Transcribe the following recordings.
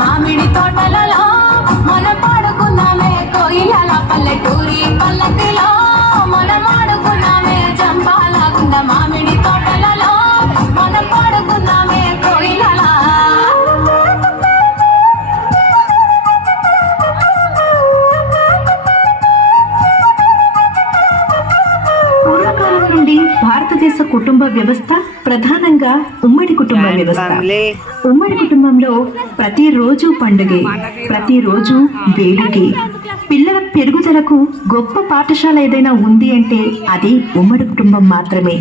మామిడి తోటలలో మనం పాడుకున్నామే కోయిలల పల్లెటూరి పల్లకిలో మనం ఆడుకున్నామే జంపాలగుండ మామిడి తోటలలో మనం పాడుకున్నామే కోయిలల. పూర్వకాలం నుండి భారతదేశ కుటుంబ వ్యవస్థ ప్రధానంగా ఉమ్మడి కుటుంబ వ్యవస్థ. ఉమ్మడి కుటుంబంలో ప్రతిరోజు పండుగే, ప్రతిరోజు వేడుకే. పిల్లల పెరుగుదలకు గొప్ప పాఠశాల ఏదైనా ఉంది అంటే అది ఉమ్మడి కుటుంబం మాత్రమే.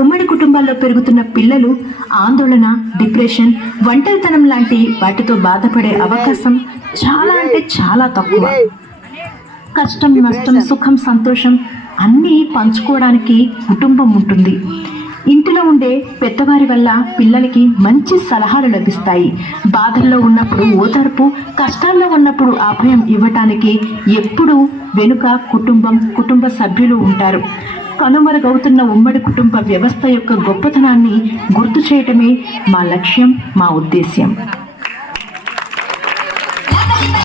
ఉమ్మడి కుటుంబాల్లో పెరుగుతున్న పిల్లలు ఆందోళన, డిప్రెషన్, ఒంటరితనం లాంటి వాటితో బాధపడే అవకాశం చాలా అంటే చాలా తక్కువ. కష్టం, నష్టం, సుఖం, సంతోషం అన్నీ పంచుకోవడానికి కుటుంబం ఉంటుంది. ఇంటిలో ఉండే పెద్దవారి వల్ల పిల్లలకి మంచి సలహాలు లభిస్తాయి. బాధల్లో ఉన్నప్పుడు ఓదార్పు, కష్టాల్లో ఉన్నప్పుడు అభయం ఇవ్వటానికి ఎప్పుడూ వెనుక కుటుంబ సభ్యులు ఉంటారు. కనుమరుగవుతున్న ఉమ్మడి కుటుంబ వ్యవస్థ యొక్క గొప్పతనాన్ని గుర్తు చేయటమే మా లక్ష్యం, మా ఉద్దేశ్యం.